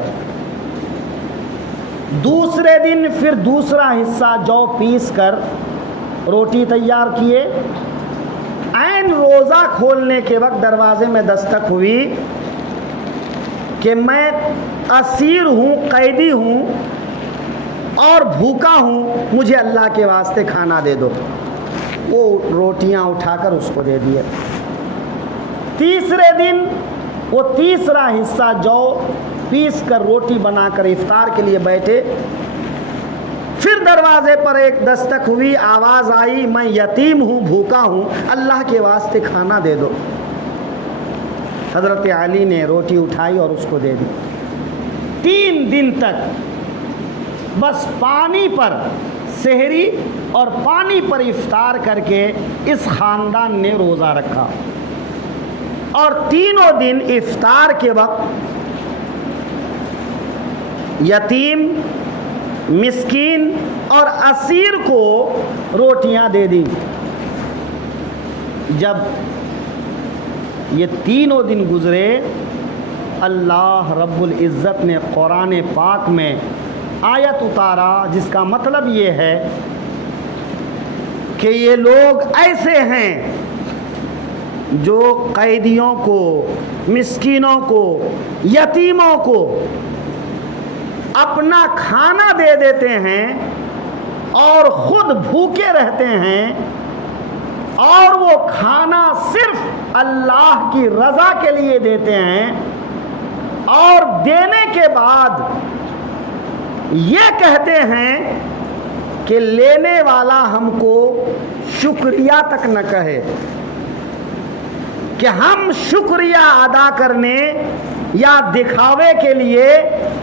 دوسرے دن پھر دوسرا حصہ جو پیس کر روٹی تیار کیے۔ عین روزہ کھولنے کے وقت دروازے میں دستک ہوئی کہ میں اسیر ہوں، قیدی ہوں اور بھوکا ہوں، مجھے اللہ کے واسطے کھانا دے دو۔ وہ روٹیاں اٹھا کر اس کو دے دیے۔ تیسرے دن وہ تیسرا حصہ جو پیس کر روٹی بنا کر افطار کے لیے بیٹھے، پھر دروازے پر ایک دستک ہوئی، آواز آئی میں یتیم ہوں، بھوکا ہوں، اللہ کے واسطے کھانا دے دو۔ حضرت علی نے روٹی اٹھائی اور اس کو دے دی۔ 3 دن تک بس پانی پر سحری اور پانی پر افطار کر کے اس خاندان نے روزہ رکھا، اور تینوں دن افطار کے وقت یتیم، مسکین اور اسیر کو روٹیاں دے دی۔ جب یہ تینوں دن گزرے، اللہ رب العزت نے قرآن پاک میں آیت اتارا جس کا مطلب یہ ہے کہ یہ لوگ ایسے ہیں جو قیدیوں کو، مسکینوں کو، یتیموں کو اپنا کھانا دے دیتے ہیں اور خود بھوکے رہتے ہیں، اور وہ کھانا صرف اللہ کی رضا کے لیے دیتے ہیں، اور دینے کے بعد یہ کہتے ہیں کہ لینے والا ہم کو شکریہ تک نہ کہے، کہ ہم شکریہ ادا کرنے یا دکھاوے کے لیے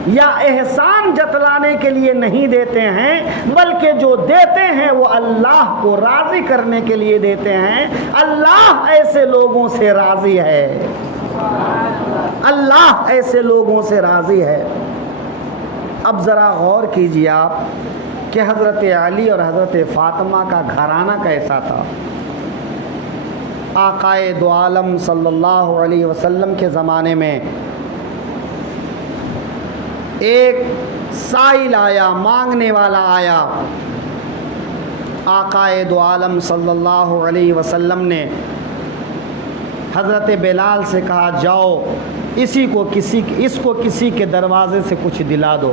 یا احسان جتلانے کے لیے نہیں دیتے ہیں، بلکہ جو دیتے ہیں وہ اللہ کو راضی کرنے کے لیے دیتے ہیں۔ اللہ ایسے لوگوں سے راضی ہے، اللہ ایسے لوگوں سے راضی ہے۔ اب ذرا غور کیجیے آپ کہ حضرت علی اور حضرت فاطمہ کا گھرانہ کیسا تھا۔ آقائے دو عالم صلی اللہ علیہ وسلم کے زمانے میں ایک سائل آیا، مانگنے والا آیا۔ آقائے دو عالم صلی اللہ علیہ وسلم نے حضرت بلال سے کہا جاؤ اس کو کسی کے دروازے سے کچھ دلا دو۔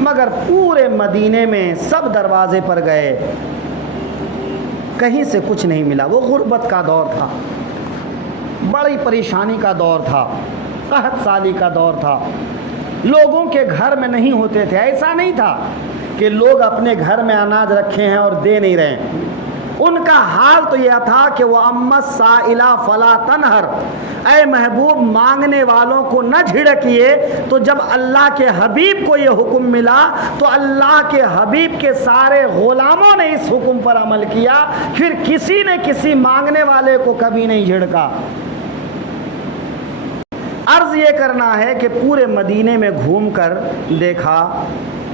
مگر پورے مدینے میں سب دروازے پر گئے، کہیں سے کچھ نہیں ملا۔ وہ غربت کا دور تھا، بڑی پریشانی کا دور تھا، قحط سالی کا دور تھا، لوگوں کے گھر میں نہیں ہوتے تھے۔ ایسا نہیں تھا کہ لوگ اپنے گھر میں اناج رکھے ہیں اور دے نہیں رہے ہیں، ان کا حال تو یہ تھا کہ وہ امت سائلہ فلا تنہر، اے محبوب مانگنے والوں کو نہ جھڑکیے۔ تو جب اللہ کے حبیب کو یہ حکم ملا تو اللہ کے حبیب کے سارے غلاموں نے اس حکم پر عمل کیا، پھر کسی نے کسی مانگنے والے کو کبھی نہیں جھڑکا۔ عرض یہ کرنا ہے کہ پورے مدینے میں گھوم کر دیکھا،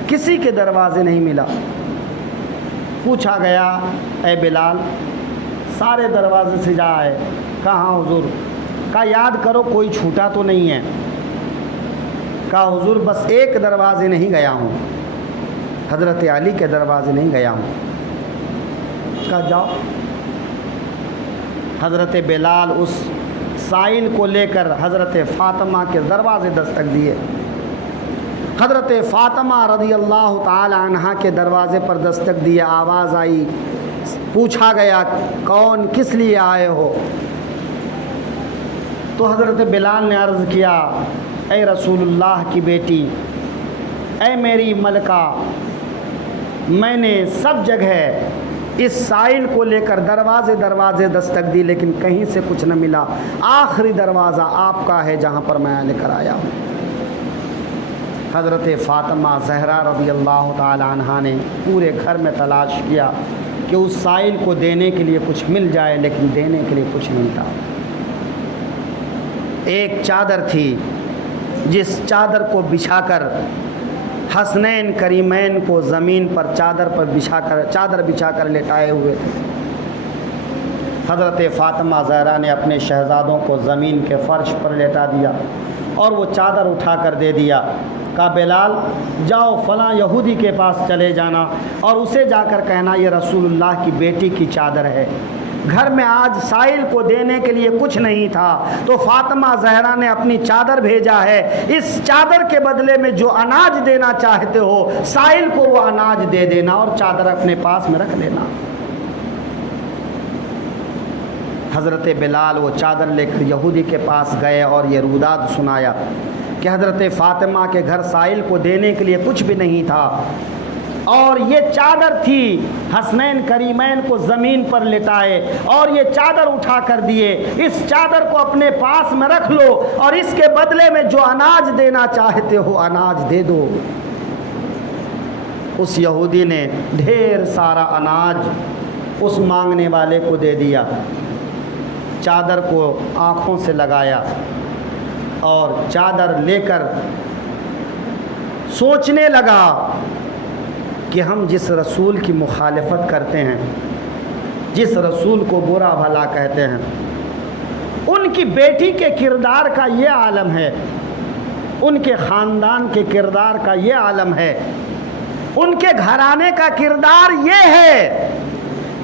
کسی کے دروازے نہیں ملا۔ پوچھا گیا اے بلال سارے دروازے سے جا آئے؟ کہاں حضور؟ کہا یاد کرو کوئی چھوٹا تو نہیں ہے؟ کہا حضور بس ایک دروازے نہیں گیا ہوں، حضرت علی کے دروازے نہیں گیا ہوں۔ کہا جاؤ۔ حضرت بلال اس سائل کو لے کر حضرت فاطمہ کے دروازے دستک دیے۔ حضرت فاطمہ رضی اللہ تعالی عنہا کے دروازے پر دستک دیے، آواز آئی، پوچھا گیا کون، کس لیے آئے ہو؟ تو حضرت بلال نے عرض کیا اے رسول اللہ کی بیٹی، اے میری ملکہ، میں نے سب جگہ اس سائل کو لے کر دروازے دستک دی لیکن کہیں سے کچھ نہ ملا، آخری دروازہ آپ کا ہے جہاں پر میں لے کر آیا ہوں۔ حضرت فاطمہ زہرا رضی اللہ تعالی عنہا نے پورے گھر میں تلاش کیا کہ اس سائل کو دینے کے لیے کچھ مل جائے، لیکن دینے کے لیے کچھ نہیں تھا۔ ایک چادر تھی جس چادر کو بچھا کر حسنین کریمین کو زمین پر چادر بچھا کر لٹائے ہوئے تھے۔ حضرت فاطمہ زہرا نے اپنے شہزادوں کو زمین کے فرش پر لٹا دیا اور وہ چادر اٹھا کر دے دیا۔ کہا بلال جاؤ فلاں یہودی کے پاس چلے جانا اور اسے جا کر کہنا یہ رسول اللہ کی بیٹی کی چادر ہے۔ گھر میں آج سائل کو دینے کے لیے کچھ نہیں تھا تو فاطمہ زہرا نے اپنی چادر بھیجا ہے، اس چادر کے بدلے میں جو اناج دینا چاہتے ہو سائل کو وہ اناج دے دینا اور چادر اپنے پاس میں رکھ لینا۔ حضرت بلال وہ چادر لے کر یہودی کے پاس گئے اور یہ روداد سنایا کہ حضرت فاطمہ کے گھر سائل کو دینے کے لیے کچھ بھی نہیں تھا، اور یہ چادر تھی حسنین کریمین کو زمین پر لٹائے اور یہ چادر اٹھا کر دیے، اس چادر کو اپنے پاس میں رکھ لو اور اس کے بدلے میں جو اناج دینا چاہتے ہو اناج دے دو۔ اس یہودی نے ڈھیر سارا اناج اس مانگنے والے کو دے دیا، چادر کو آنکھوں سے لگایا اور چادر لے کر سوچنے لگا کہ ہم جس رسول کی مخالفت کرتے ہیں، جس رسول کو برا بھلا کہتے ہیں، ان کی بیٹی کے کردار کا یہ عالم ہے، ان کے خاندان کے کردار کا یہ عالم ہے، ان کے گھرانے کا کردار یہ ہے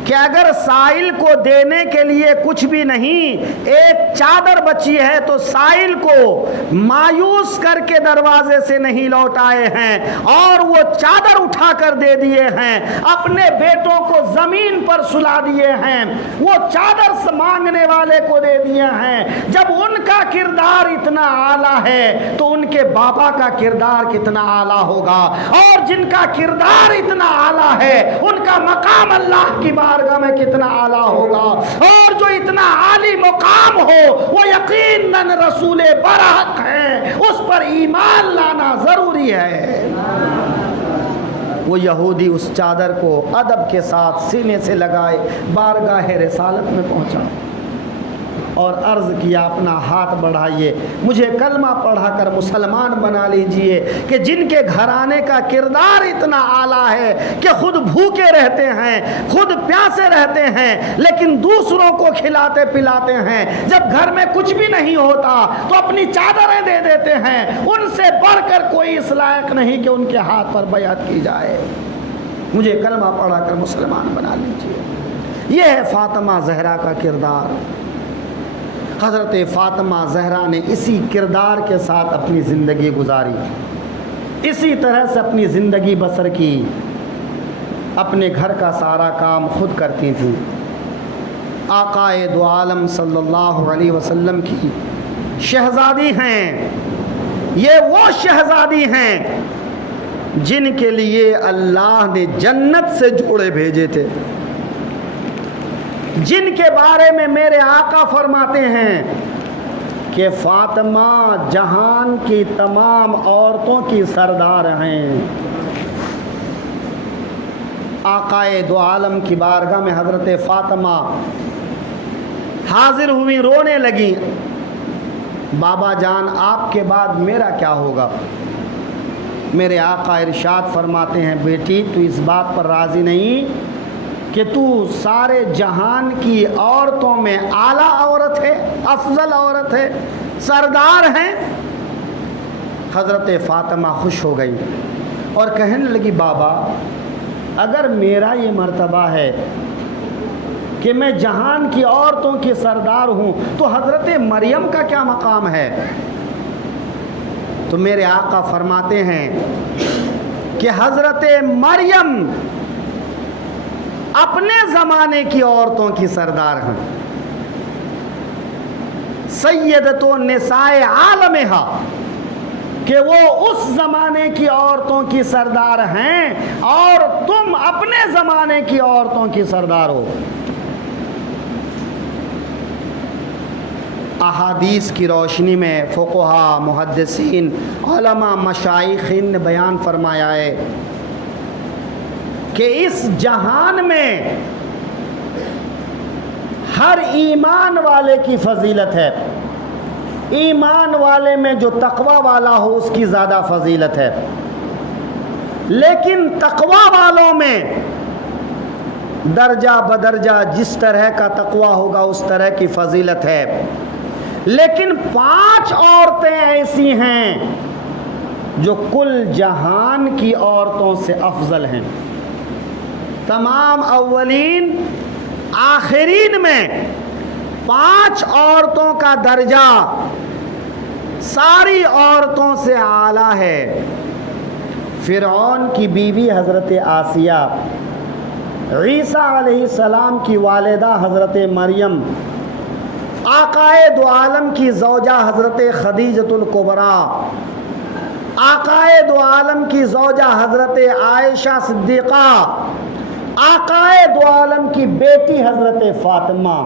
کہ اگر سائل کو دینے کے لیے کچھ بھی نہیں، ایک چادر بچی ہے تو سائل کو مایوس کر کے دروازے سے نہیں لوٹائے ہیں اور وہ چادر اٹھا کر دے دیے ہیں، اپنے بیٹوں کو زمین پر سلا دیے ہیں، وہ چادر مانگنے والے کو دے دیے ہیں۔ جب ان کا کردار اتنا اعلیٰ ہے تو ان کے باپا کا کردار کتنا اعلیٰ ہوگا، اور جن کا کردار اتنا اعلیٰ ہے ان کا مقام اللہ کی بارگاہ میں کتنا اعلیٰ ہوگا، اور جو اتنا عالی مقام ہو وہ یقیناً رسول برحق ہے، اس پر ایمان لانا ضروری ہے۔ وہ یہودی اس چادر کو ادب کے ساتھ سینے سے لگائے بارگاہ رسالت میں پہنچا اور عرض کیا اپنا ہاتھ بڑھائیے، مجھے کلمہ پڑھا کر مسلمان بنا لیجئے، کہ جن کے گھرانے کا کردار اتنا اعلیٰ ہے کہ خود بھوکے رہتے ہیں، خود پیاسے رہتے ہیں، لیکن دوسروں کو کھلاتے پلاتے ہیں، جب گھر میں کچھ بھی نہیں ہوتا تو اپنی چادریں دے دیتے ہیں، ان سے بڑھ کر کوئی اس لائق نہیں کہ ان کے ہاتھ پر بیعت کی جائے، مجھے کلمہ پڑھا کر مسلمان بنا لیجئے۔ یہ ہے فاطمہ زہرا کا کردار۔ حضرت فاطمہ زہرا نے اسی کردار کے ساتھ اپنی زندگی گزاری، اسی طرح سے اپنی زندگی بسر کی، اپنے گھر کا سارا کام خود کرتی تھیں۔ آقائے دو عالم صلی اللہ علیہ وسلم کی شہزادی ہیں، یہ وہ شہزادی ہیں جن کے لیے اللہ نے جنت سے جوڑے بھیجے تھے، جن کے بارے میں میرے آقا فرماتے ہیں کہ فاطمہ جہان کی تمام عورتوں کی سردار ہیں۔ آقائے دو عالم کی بارگاہ میں حضرت فاطمہ حاضر ہوئی، رونے لگی، بابا جان آپ کے بعد میرا کیا ہوگا؟ میرے آقا ارشاد فرماتے ہیں بیٹی تو اس بات پر راضی نہیں کہ تو سارے جہان کی عورتوں میں اعلیٰ عورت ہے، افضل عورت ہے، سردار ہیں؟ حضرت فاطمہ خوش ہو گئی اور کہنے لگی بابا اگر میرا یہ مرتبہ ہے کہ میں جہان کی عورتوں کی سردار ہوں تو حضرت مریم کا کیا مقام ہے؟ تو میرے آقا فرماتے ہیں کہ حضرت مریم اپنے زمانے کی عورتوں کی سردار ہیں، سیدۃ النساء عالمہا، کہ وہ اس زمانے کی عورتوں کی سردار ہیں اور تم اپنے زمانے کی عورتوں کی سردار ہو۔ احادیث کی روشنی میں فقہا، محدثین، علماء، مشائخین نے بیان فرمایا ہے کہ اس جہان میں ہر ایمان والے کی فضیلت ہے. ایمان والے میں جو تقوی والا ہو اس کی زیادہ فضیلت ہے، لیکن تقوی والوں میں درجہ بدرجہ جس طرح کا تقوی ہوگا اس طرح کی فضیلت ہے. لیکن 5 عورتیں ایسی ہیں جو کل جہان کی عورتوں سے افضل ہیں. تمام اولین آخرین میں 5 عورتوں کا درجہ ساری عورتوں سے اعلیٰ ہے. فرعون کی بیوی حضرت آسیہ، عیسیٰ علیہ السلام کی والدہ حضرت مریم، آقائے دو عالم کی زوجہ حضرت خدیجۃ الکبریٰ، آقائے دو عالم کی زوجہ حضرت عائشہ صدیقہ، آقائے دو عالم کی بیٹی حضرت فاطمہ.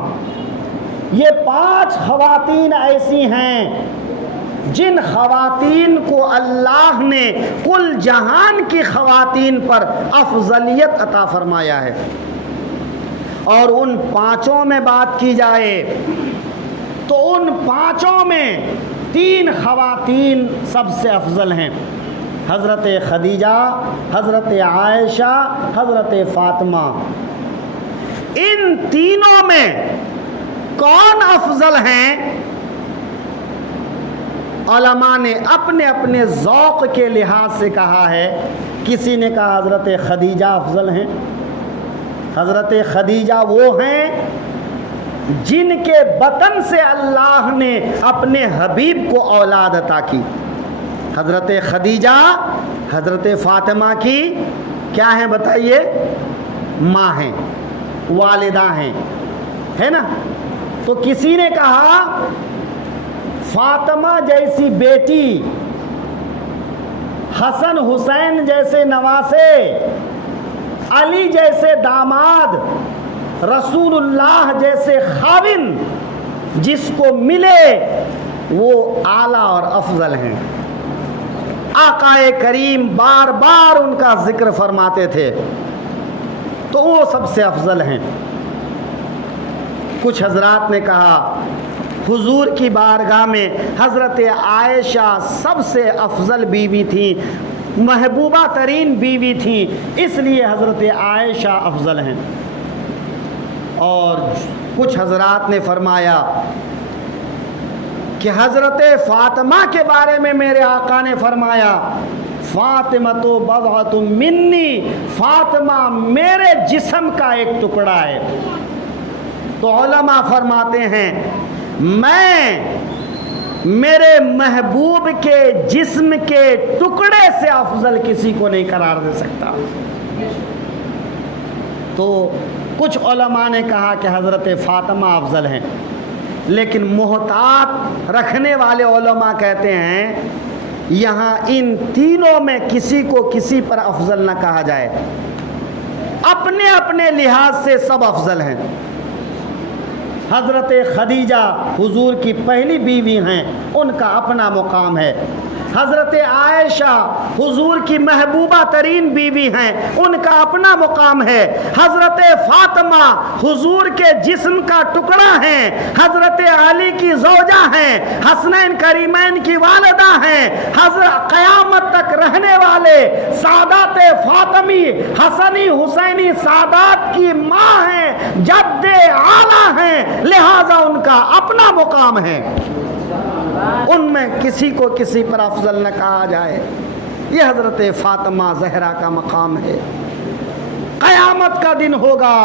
یہ 5 خواتین ایسی ہیں جن خواتین کو اللہ نے کل جہان کی خواتین پر افضلیت عطا فرمایا ہے. اور ان 5 میں بات کی جائے تو ان 5 میں 3 خواتین سب سے افضل ہیں، حضرت خدیجہ، حضرت عائشہ، حضرت فاطمہ. ان تینوں میں کون افضل ہیں؟ علماء نے اپنے اپنے ذوق کے لحاظ سے کہا ہے. کسی نے کہا حضرت خدیجہ افضل ہیں. حضرت خدیجہ وہ ہیں جن کے بطن سے اللہ نے اپنے حبیب کو اولاد عطا کی. حضرت خدیجہ حضرت فاطمہ کی کیا ہیں بتائیے؟ ماں ہیں، والدہ ہیں، ہے نا. تو کسی نے کہا فاطمہ جیسی بیٹی، حسن حسین جیسے نواسے، علی جیسے داماد، رسول اللہ جیسے خاوند جس کو ملے وہ اعلیٰ اور افضل ہیں. آقائے کریم بار بار ان کا ذکر فرماتے تھے تو وہ سب سے افضل ہیں. کچھ حضرات نے کہا حضور کی بارگاہ میں حضرت عائشہ سب سے افضل بیوی تھی، محبوبہ ترین بیوی تھی، اس لیے حضرت عائشہ افضل ہیں. اور کچھ حضرات نے فرمایا کہ حضرت فاطمہ کے بارے میں میرے آقا نے فرمایا فاطمہ تو بضعۃ منی، فاطمہ میرے جسم کا ایک ٹکڑا ہے. تو علماء فرماتے ہیں میں میرے محبوب کے جسم کے ٹکڑے سے افضل کسی کو نہیں قرار دے سکتا. تو کچھ علماء نے کہا کہ حضرت فاطمہ افضل ہیں، لیکن محتاط رکھنے والے علماء کہتے ہیں یہاں ان تینوں میں کسی کو کسی پر افضل نہ کہا جائے، اپنے اپنے لحاظ سے سب افضل ہیں. حضرت خدیجہ حضور کی پہلی بیوی ہیں، ان کا اپنا مقام ہے. حضرت عائشہ حضور کی محبوبہ ترین بیوی ہیں، ان کا اپنا مقام ہے. حضرت فاطمہ حضور کے جسم کا ٹکڑا ہیں، حضرت علی کی زوجہ ہیں، حسنین کریمین کی والدہ ہیں، حضرت قیامت تک رہنے والے سادات فاطمی حسنی حسینی سادات کی ماں ہیں، جد اعلیٰ ہیں، لہذا ان کا اپنا مقام ہے. ان میں کسی کو کسی پر افضل نہ کہا جائے. یہ حضرت فاطمہ زہرا کا مقام ہے. قیامت کا دن ہوگا،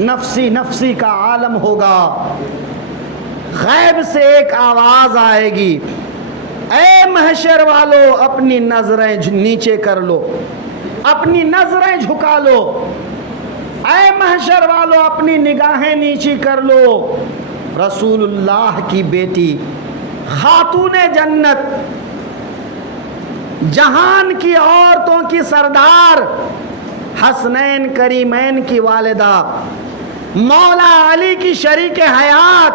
نفسی نفسی کا عالم ہوگا، غیب سے ایک آواز آئے گی، اے محشر والو اپنی نظریں نیچے کر لو، اپنی نظریں جھکا لو، اے محشر والو اپنی نگاہیں نیچی کر لو. رسول اللہ کی بیٹی، خاتون جنت، جہان کی عورتوں کی سردار، حسنین کریمین کی والدہ، مولا علی کی شریک حیات،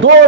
2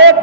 1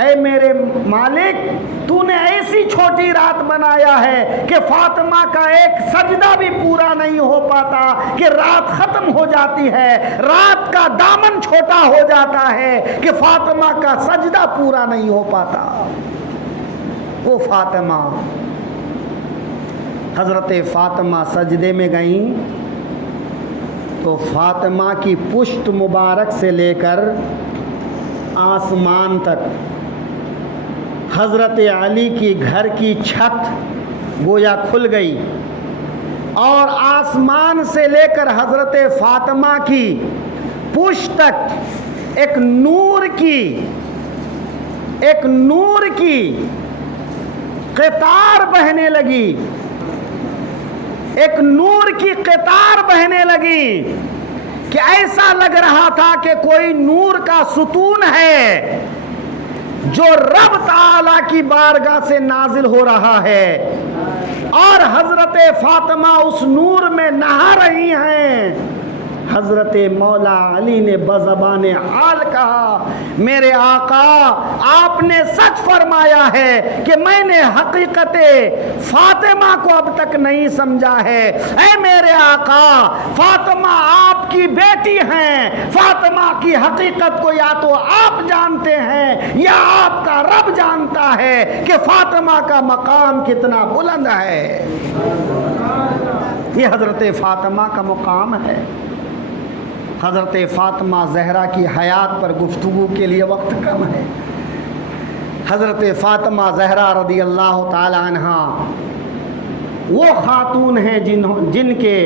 اے میرے مالک تو نے ایسی چھوٹی رات بنایا ہے کہ فاطمہ کا ایک سجدہ بھی پورا نہیں ہو پاتا، کہ رات ختم ہو جاتی ہے، رات کا دامن چھوٹا ہو جاتا ہے کہ فاطمہ کا سجدہ پورا نہیں ہو پاتا۔ وہ فاطمہ، حضرت فاطمہ سجدے میں گئیں تو فاطمہ کی پشت مبارک سے لے کر آسمان تک حضرت علی کی گھر کی چھت گویا کھل گئی، اور آسمان سے لے کر حضرت فاطمہ کی پشت تک ایک نور کی قطار بہنے لگی، ایک نور کی قطار بہنے لگی کہ ایسا لگ رہا تھا کہ کوئی نور کا ستون ہے جو رب تعالی کی بارگاہ سے نازل ہو رہا ہے، اور حضرت فاطمہ اس نور میں نہا رہی ہیں۔ حضرت مولا علی نے بزبان حال کہا، میرے آقا آپ نے سچ فرمایا ہے کہ میں نے حقیقت فاطمہ کو اب تک نہیں سمجھا ہے۔ اے میرے آقا، فاطمہ آپ کی بیٹی ہیں، فاطمہ کی حقیقت کو یا تو آپ جانتے ہیں یا آپ کا رب جانتا ہے کہ فاطمہ کا مقام کتنا بلند ہے۔ یہ حضرت فاطمہ کا مقام ہے۔ حضرت فاطمہ زہرا کی حیات پر گفتگو کے لیے وقت کم ہے۔ حضرت فاطمہ زہرا رضی اللہ تعالی عنہ وہ خاتون ہیں جن کے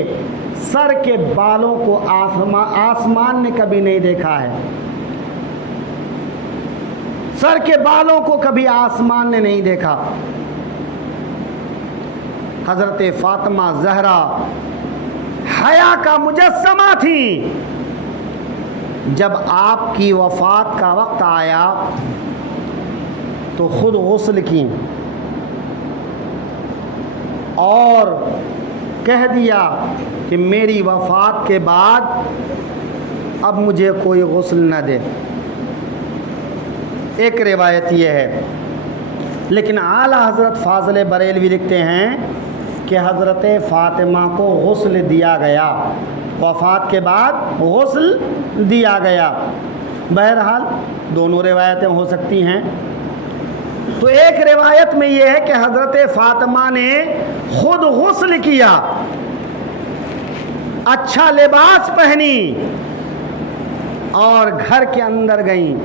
سر کے بالوں کو آسمان نے کبھی نہیں دیکھا ہے، سر کے بالوں کو کبھی آسمان نے نہیں دیکھا۔ حضرت فاطمہ زہرا حیا کا مجسمہ تھی۔ جب آپ کی وفات کا وقت آیا تو خود غسل کی اور کہہ دیا کہ میری وفات کے بعد اب مجھے کوئی غسل نہ دے۔ ایک روایت یہ ہے، لیکن اعلیٰ حضرت فاضل بریلوی لکھتے ہیں کہ حضرت فاطمہ کو غسل دیا گیا، وفات کے بعد غسل دیا گیا۔ بہرحال دونوں روایتیں ہو سکتی ہیں۔ تو ایک روایت میں یہ ہے کہ حضرت فاطمہ نے خود غسل کیا، اچھا لباس پہنی اور گھر کے اندر گئیں۔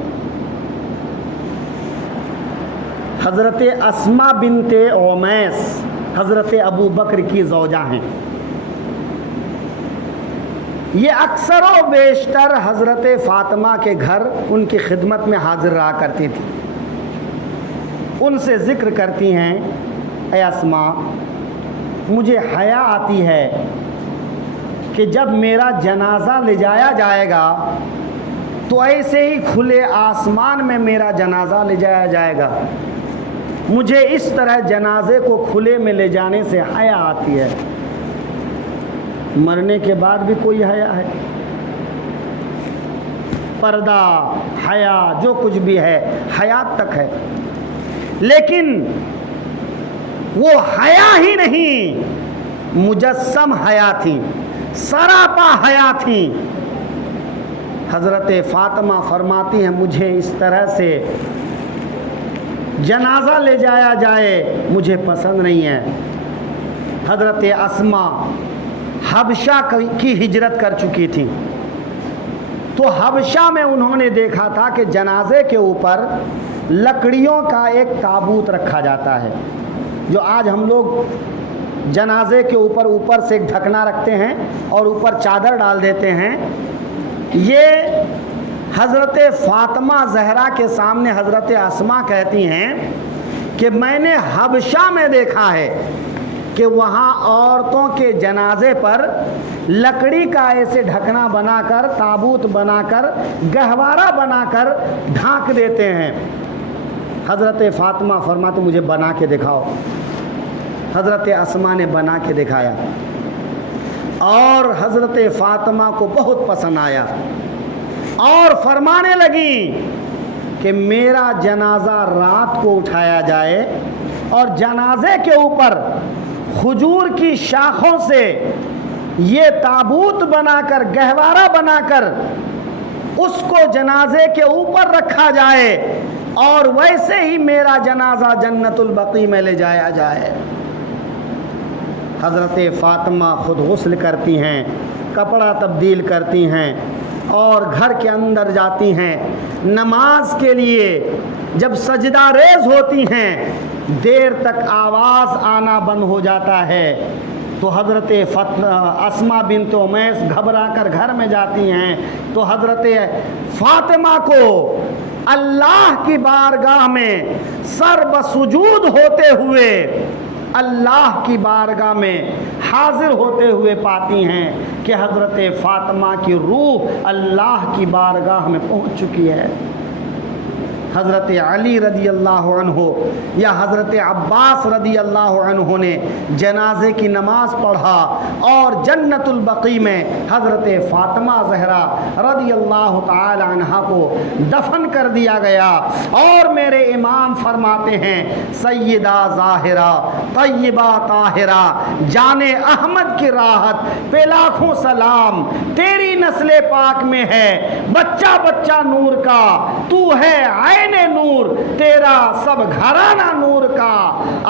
حضرت اسماء بنت عمیس حضرت ابو بکر کی زوجہ ہیں۔ یہ اکثر و بیشتر حضرت فاطمہ کے گھر ان کی خدمت میں حاضر رہا کرتی تھی۔ ان سے ذکر کرتی ہیں، اے اسماء، مجھے حیا آتی ہے کہ جب میرا جنازہ لے جایا جائے گا تو ایسے ہی کھلے آسمان میں میرا جنازہ لے جایا جائے گا، مجھے اس طرح جنازے کو کھلے میں لے جانے سے حیا آتی ہے۔ مرنے کے بعد بھی کوئی حیا ہے؟ پردہ، حیا، جو کچھ بھی ہے حیات تک ہے، لیکن وہ حیا ہی نہیں، مجسم حیا تھی، سراپا حیا تھی۔ حضرت فاطمہ فرماتی ہیں، مجھے اس طرح سے جنازہ لے جایا جائے مجھے پسند نہیں ہے۔ حضرت اسماء حبشہ کی ہجرت کر چکی تھی، تو حبشہ میں انہوں نے دیکھا تھا کہ جنازے کے اوپر لکڑیوں کا ایک تابوت رکھا جاتا ہے، جو آج ہم لوگ جنازے کے اوپر سے ایک ڈھکنا رکھتے ہیں اور اوپر چادر ڈال دیتے ہیں۔ یہ حضرت فاطمہ زہرا کے سامنے حضرت اسماء کہتی ہیں کہ میں نے حبشہ میں دیکھا ہے کہ وہاں عورتوں کے جنازے پر لکڑی کا ایسے ڈھکنا بنا کر، تابوت بنا کر، گہوارہ بنا کر ڈھانک دیتے ہیں۔ حضرت فاطمہ فرماتے مجھے بنا کے دکھاؤ۔ حضرت اسماء نے بنا کے دکھایا اور حضرت فاطمہ کو بہت پسند آیا، اور فرمانے لگی کہ کہ میرا جنازہ رات کو اٹھایا جائے اور جنازے کے اوپر کھجور کی شاخوں سے یہ تابوت بنا کر گہوارہ بنا کر اس کو جنازے کے اوپر رکھا جائے اور ویسے ہی میرا جنازہ جنت البقیع میں لے جایا جائے۔ حضرت فاطمہ خود غسل کرتی ہیں، کپڑا تبدیل کرتی ہیں اور گھر کے اندر جاتی ہیں نماز کے لیے۔ جب سجدہ ریز ہوتی ہیں دیر تک آواز آنا بند ہو جاتا ہے تو حضرت اسماء بنت امیس گھبرا کر گھر میں جاتی ہیں تو حضرت فاطمہ کو اللہ کی بارگاہ میں سر بسجود ہوتے ہوئے اللہ کی بارگاہ میں حاضر ہوتے ہوئے پاتی ہیں کہ حضرت فاطمہ کی روح اللہ کی بارگاہ میں پہنچ چکی ہے۔ حضرت علی رضی اللہ عنہ یا حضرت عباس رضی اللہ عنہ نے جنازے کی نماز پڑھا اور جنت البقیع میں حضرت فاطمہ زہرا رضی اللہ تعالی عنہا کو دفن کر دیا گیا۔ اور میرے امام فرماتے ہیں سیدہ ظاہرہ طیبہ طاہرہ جان احمد کی راحت پہ لاکھوں سلام، تیری نسل پاک میں ہے بچہ بچہ نور کا، تو ہے عین نور، تیرا سب گھرانہ نور کا۔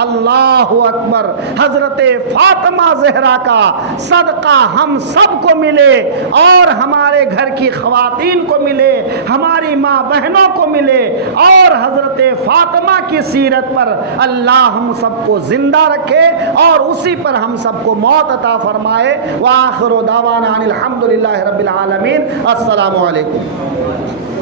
اللہ اکبر۔ حضرت فاطمہ زہرا کا صدقہ ہم سب کو ملے اور ہمارے گھر کی خواتین کو ملے، ہماری ماں بہنوں کو ملے، اور حضرت فاطمہ کی سیرت پر اللہ ہم سب کو زندہ رکھے اور اسی پر ہم سب کو موت عطا فرمائے۔ وآخر دعوانا ان الحمدللہ رب العالمین۔ السلام علیکم۔